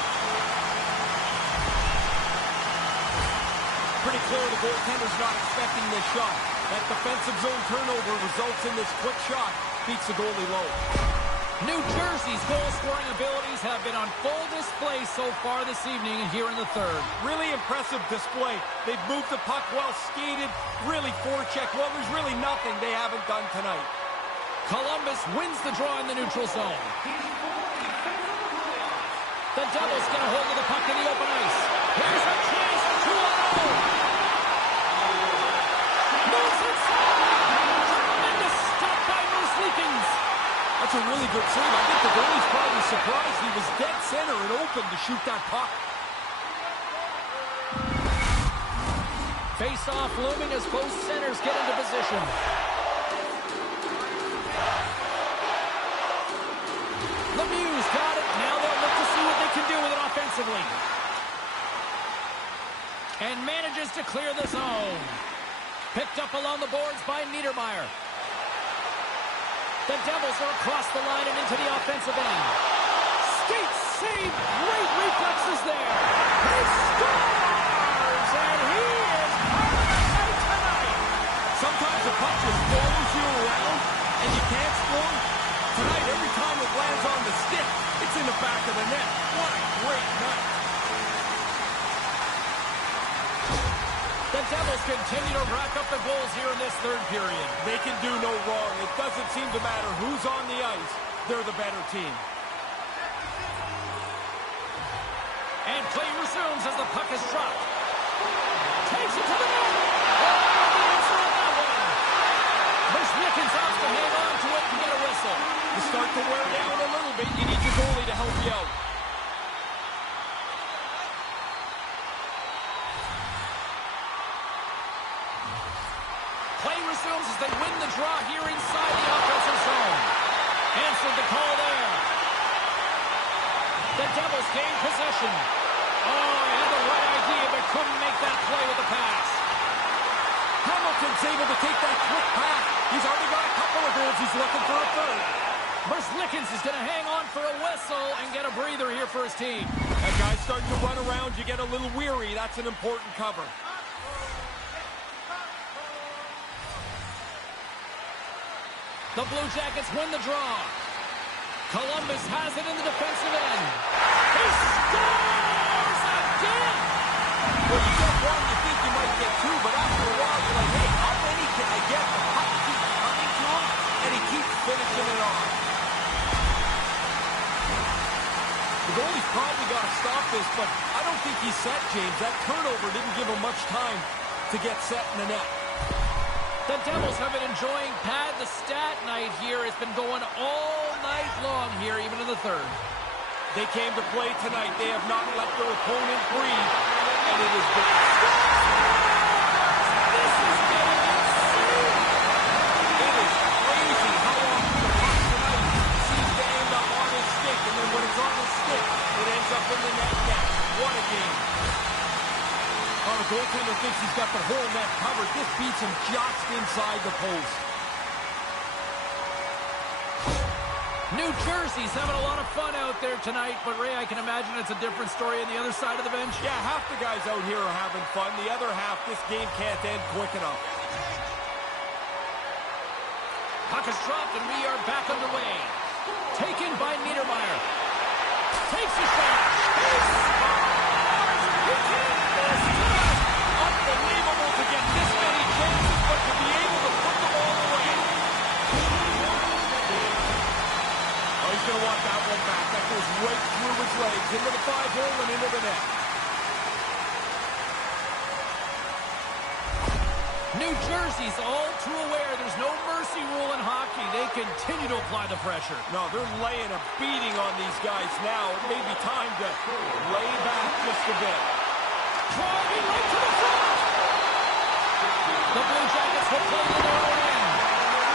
Pretty clear the goaltender's not expecting this shot. That defensive zone turnover results in this quick shot. Beats the goalie low. New Jersey's goal-scoring abilities have been on full display so far this evening here in the third. Really impressive display. They've moved the puck well, skated, really forecheck. Well, there's really nothing they haven't done tonight. Columbus wins the draw in the neutral zone. The Devils get a hold of the puck in the open ice. Here's a chance, 2-0. Moves inside. Tremendous stop by Merzlikins. That's a really good save. I think the goalie's probably surprised. He was dead center and open to shoot that puck. Face-off looming as both centers get into position. Lemieux's got it. Now they'll look to see what they can do with it offensively. And manages to clear the zone. Picked up along the boards by Niedermeyer. The Devils are across the line and into the offensive end. Skate save. Great reflexes there. He scores! And he is part of the night tonight. Sometimes the puck just follows you around and you can't score. Tonight, every time it lands on the stick, it's in the back of the net. What a great night. The Devils continue to rack up the goals here in this third period. They can do no wrong. It doesn't seem to matter who's on the ice. They're the better team. And play resumes as the puck is dropped. Takes it to the net. Oh, the answer on that one. Lickens has to hang on to it and get a whistle. You start to wear down a little bit. You need your goalie to help you out. Play resumes as they win the draw here inside the offensive zone. Answered the call there. The Devils gain possession. Oh, he had the right idea, but couldn't make that play with the pass. Hamilton's able to take that quick pass. He's already got a couple of goals. He's looking for a third. Lickens is going to hang on for a whistle and get a breather here for his team. That guy's starting to run around. You get a little weary. That's an important cover. The Blue Jackets win the draw. Columbus has it in the defensive end. He scores again! Well, you get one, you think you might get two, but after a while, you're like, hey, how many can I get? The puck keeps coming to him, and he keeps finishing it off. The goalie's probably got to stop this, but I don't think he's set, James. That turnover didn't give him much time to get set in the net. The Devils have been enjoying Pad the Stat night here. It's been going all night long here, even in the third. They came to play tonight. They have not let their opponent breathe, and it has been... This is getting insane! It is crazy how often the puck tonight seems to end up on his stick, and then when it's on his stick, it ends up in the net. What a game. Oh, the goaltender thinks he's got the whole net covered. This beats him just inside the post. New Jersey's having a lot of fun out there tonight, but Ray, I can imagine it's a different story on the other side of the bench. Yeah, half the guys out here are having fun. The other half, this game can't end quick enough. Puck is dropped, and we are back underway. Taken by Niedermeyer. Takes a shot. He scores! He can't miss tonight! Unbelievable to get this many chances, but to be able to put them all away. Oh, he's going to want that one back. That goes right through his legs, into the 5-hole and into the net. New Jersey's all too aware there's no mercy rule in hockey. They continue to apply the pressure. No, they're laying a beating on these guys now. It may be time to lay back just a bit. Driving right to the front. The Blue Jackets will play to their own end.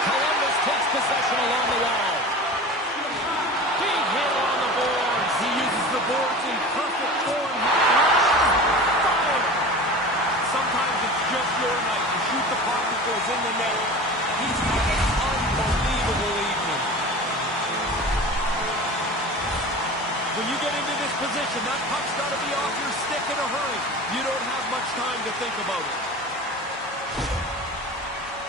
Columbus takes possession along the wall. Big hit on the boards. He uses the boards in perfect form. Fire. Sometimes it's just your night. You shoot the puck, it goes in the net. He's had an unbelievable evening. When you get into this position, that puck's got to be off your stick in a hurry. You don't have much time to think about it.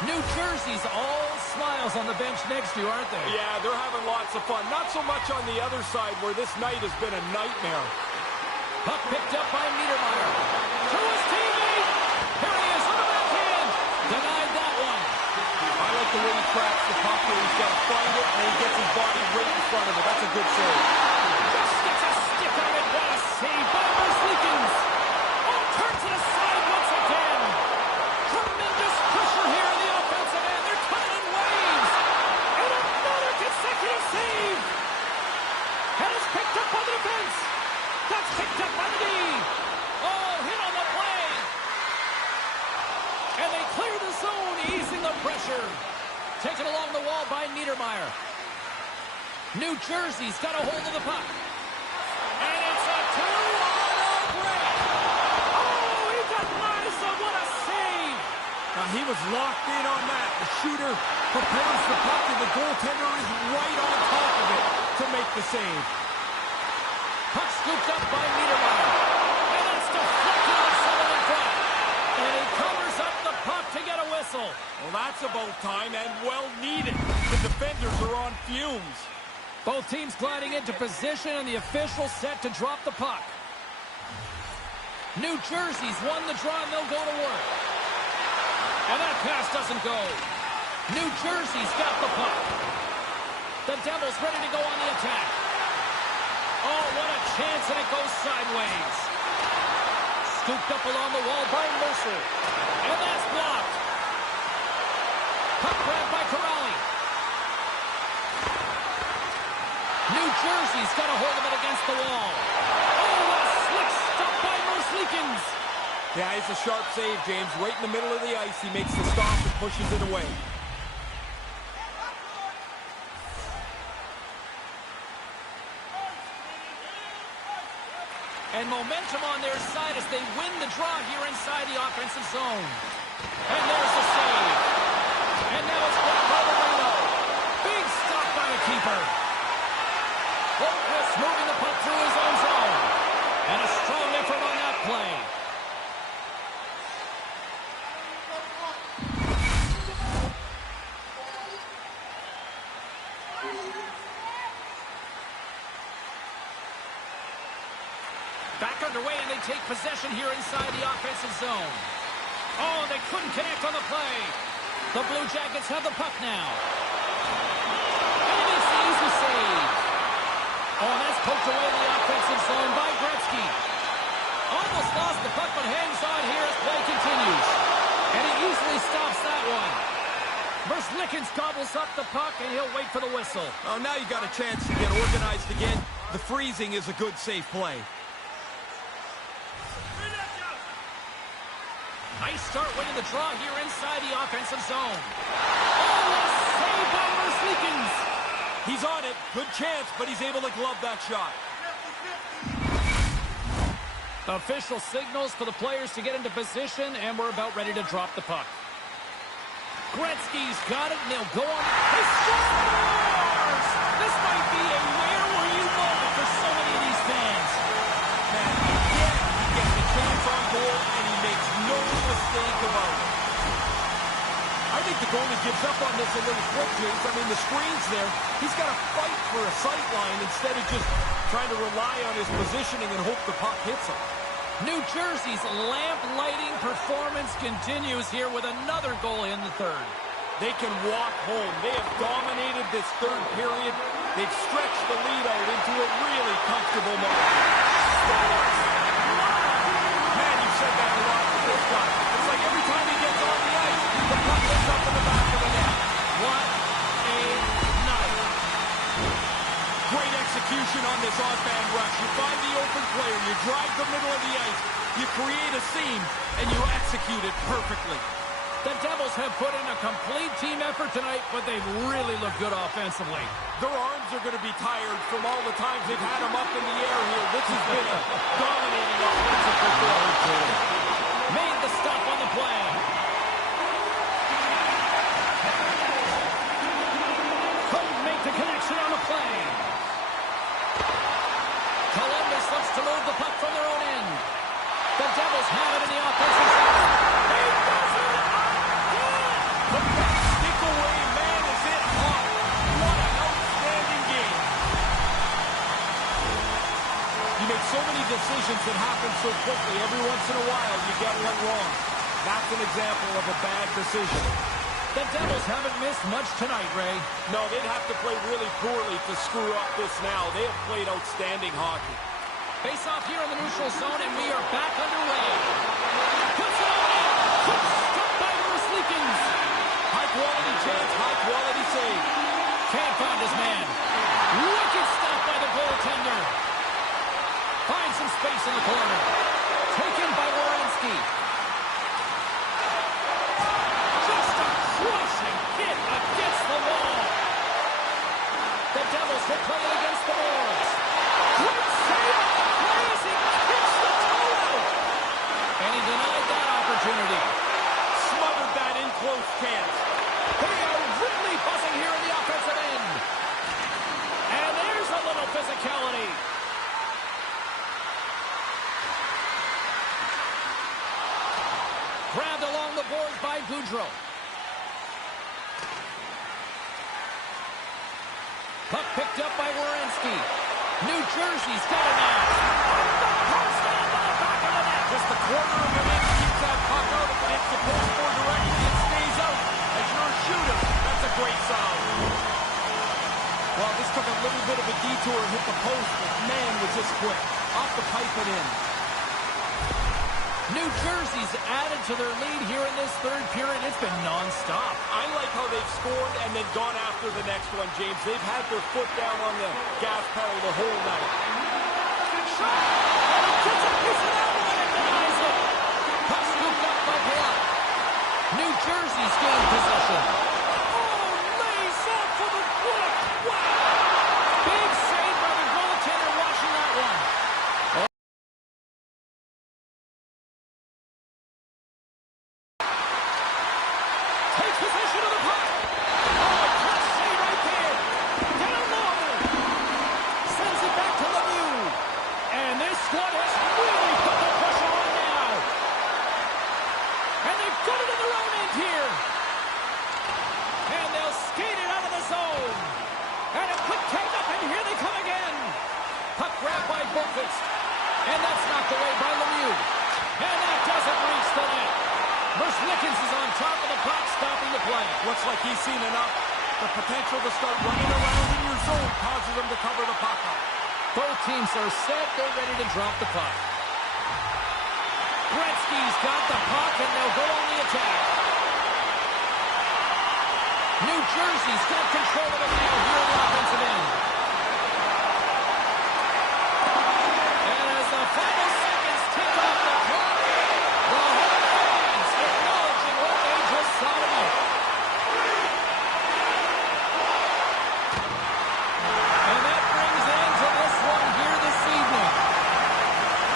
New Jersey's all smiles on the bench next to you, aren't they? Yeah, they're having lots of fun. Not so much on the other side where this night has been a nightmare. Puck picked up by Niedermeyer. To his teammate. Here he is on the backhand. Denied that one. I like the way he tracks the puck here. He's got to find it, and he gets his body right in front of it. That's a good save. Just gets a stick on it. What a save by Lickens. Oh, turns it aside once again. Tremendous pressure here in the offensive end. They're coming in waves. And another consecutive save. And it's picked up by the defense. That's picked up by the D. Oh, hit on the play. And they clear the zone, easing the pressure. Taken along the wall by Niedermeyer. New Jersey's got a hold of the puck. And it's a 2-on-0 break. Oh, he got Marissa. What a save. Now, he was locked in on that. The shooter prepares the puck, and the goaltender is right on top of it to make the save. Puck scooped up by Niedermeyer. And it's deflected off someone in front. And he covers up the puck to get a whistle. Well, that's about time, and well needed. The defenders are on fumes. Both teams gliding into position, and the official set to drop the puck. New Jersey's won the draw, and they'll go to work. And that pass doesn't go. New Jersey's got the puck. The Devils ready to go on the attack. Oh, what a chance, and it goes sideways. Scooped up along the wall by Mercer. And that's blocked. Puck grabbed by Corrali. New Jersey's got a hold of it against the wall. Oh, a slick stop by Merzlikins. Yeah, it's a sharp save, James. Right in the middle of the ice, he makes the stop and pushes it away. And momentum on their side as they win the draw here inside the offensive zone. And there's the save. And now it's blocked by Marino. Big stop by the keeper. Holmquist moving the puck through his own zone. And a strong effort on that play. Back underway, and they take possession here inside the offensive zone. Oh, they couldn't connect on the play. The Blue Jackets have the puck now. And he makes the easy save. Oh, and that's poked away in the offensive zone by Gretzky. Almost lost the puck, but hangs on here as play continues. And he easily stops that one. Merzlikins gobbles up the puck, and he'll wait for the whistle. Oh, now you got a chance to get organized again. The freezing is a good, safe play. Nice start winning the draw here inside the offensive zone. Oh, what a save by Merzlikins. He's on it. Good chance, but he's able to glove that shot. Official signals for the players to get into position, and we're about ready to drop the puck. Gretzky's got it, and they'll go on. He scores! This might be a where-were-you moment for so many of these fans. Man, again, he gets a chance on goal, and he makes no mistake about it. I think the goalie gives up on this a little quick, James. I mean, the screen's there. He's got to fight for a sight line instead of just trying to rely on his positioning and hope the puck hits him. New Jersey's lamp-lighting performance continues here with another goal in the third. They can walk home. They have dominated this third period. They've stretched the lead out into a really comfortable margin. Man, you've said that a lot with this guy. It's like every time he gets on the ice, the puck ends up in the back of the net. What a night. Great execution on this off-band rush. You find the open player, you drive the middle of the ice, you create a seam, and you execute it perfectly. The Devils have put in a complete team effort tonight, but they've really looked good offensively. Their arms are going to be tired from all the times they've had them up in the air here. This has been a dominating offensive performance. Made the stop on the play. Couldn't make the connection on the play. Columbus looks to move the puck from their own end. The Devils have it in the offensive zone. He does it again! Put that stick away, man, is it hot. What an outstanding game. You make so many decisions that happen so quickly. Every once in a while, you get one wrong. That's an example of a bad decision. The Devils haven't missed much tonight, Ray. No, they'd have to play really poorly to screw up this now. They have played outstanding hockey. Face off here in the neutral zone, and we are back underway. Puts it on in. Quick stop by Merzlikins. High-quality chance, high-quality save. Can't find his man. Wicked stop by the goaltender. Finds some space in the corner. Taken by Werenski. Just a crushing hit against the wall. The Devils will play it against the boards. Great save on the play as he kicks the toe out. And he denied that opportunity. Smothered that in close chance. They are really buzzing here in the offensive end. And there's a little physicality. Grabbed along the boards by Boudreau. Puck picked up by Werenski. New Jersey's got it now. The post on the back of the net. Just a quarter of an inch keeps that puck out. If it hits the post more directly, it stays out. As you're a shooter, that's a great sound. Well, this took a little bit of a detour and hit the post, but man, was this quick. Off the pipe and in. New Jersey's added to their lead here in this third period. It's been nonstop. I like how they've scored and then gone after the next one, James. They've had their foot down on the gas pedal the whole night. Shot! And he gets a piece of that one and denies it. Puck scooped up by Palat. New Jersey's gained possession. Oh, lays up for the block. Wow! Big save by the goaltender watching that one. Takes possession of the puck. Oh, clutch save right there. Down low. Sends it back to Lemieux. And this squad has really put the pressure on now. And they've got it in their own end here. And they'll skate it out of the zone. And a quick take-up, and here they come again. Puck grabbed by Boqvist. And that's knocked away by Lemieux. And that doesn't reach the net. Lickens is on top of the puck, stopping the play. Looks like he's seen enough. The potential to start running around in your zone causes him to cover the puck up. Both teams are set. They're ready to drop the puck. Gretzky's got the puck, and they'll go on the attack. New Jersey's got control of it now here in the offensive end. And as the final seconds tick off the clock, the home fans acknowledging what they just saw tonight. And that brings an end to this one here this evening.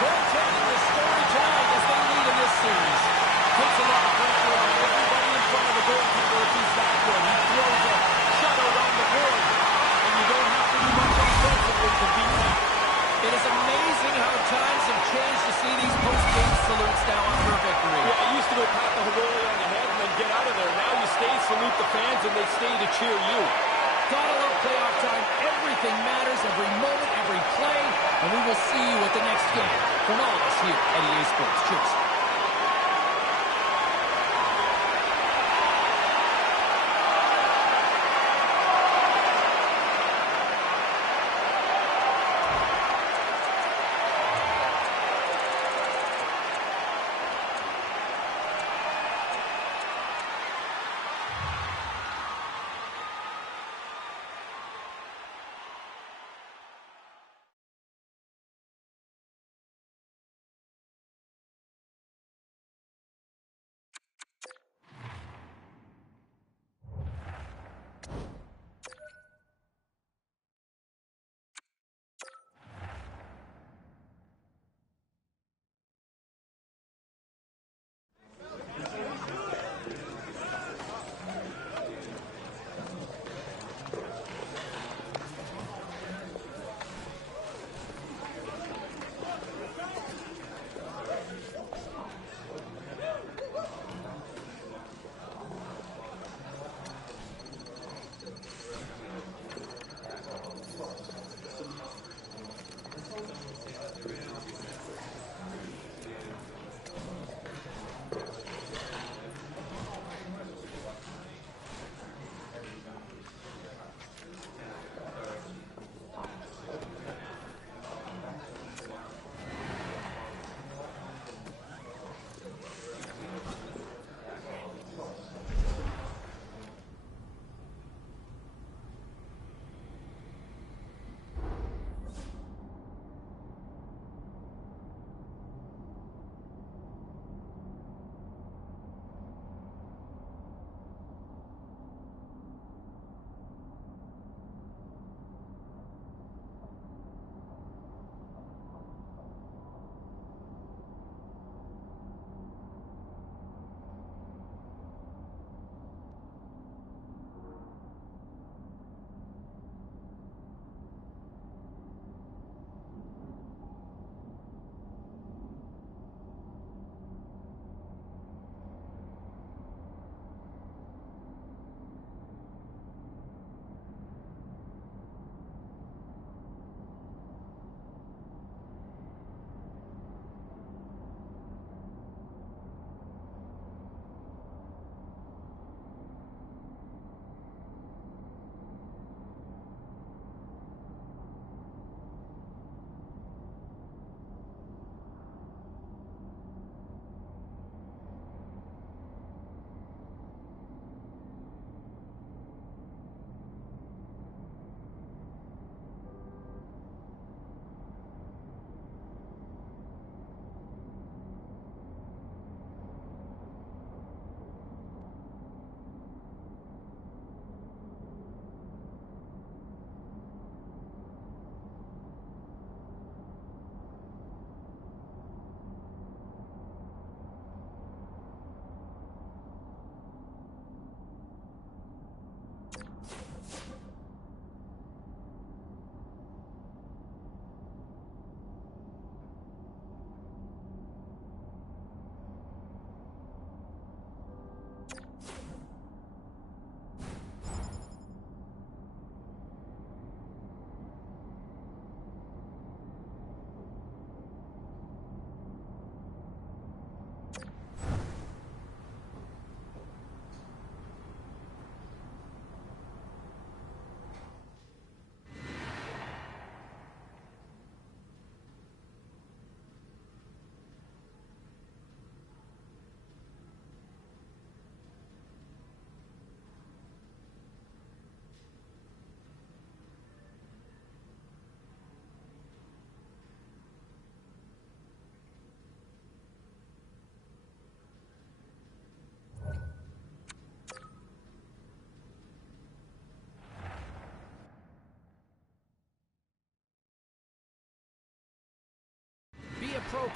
Goaltending the story tonight as they lead in this series. Takes a lot of pressure on everybody in front of the goaltender if he's that good. He throws a shutout on the board, and you don't have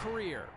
career.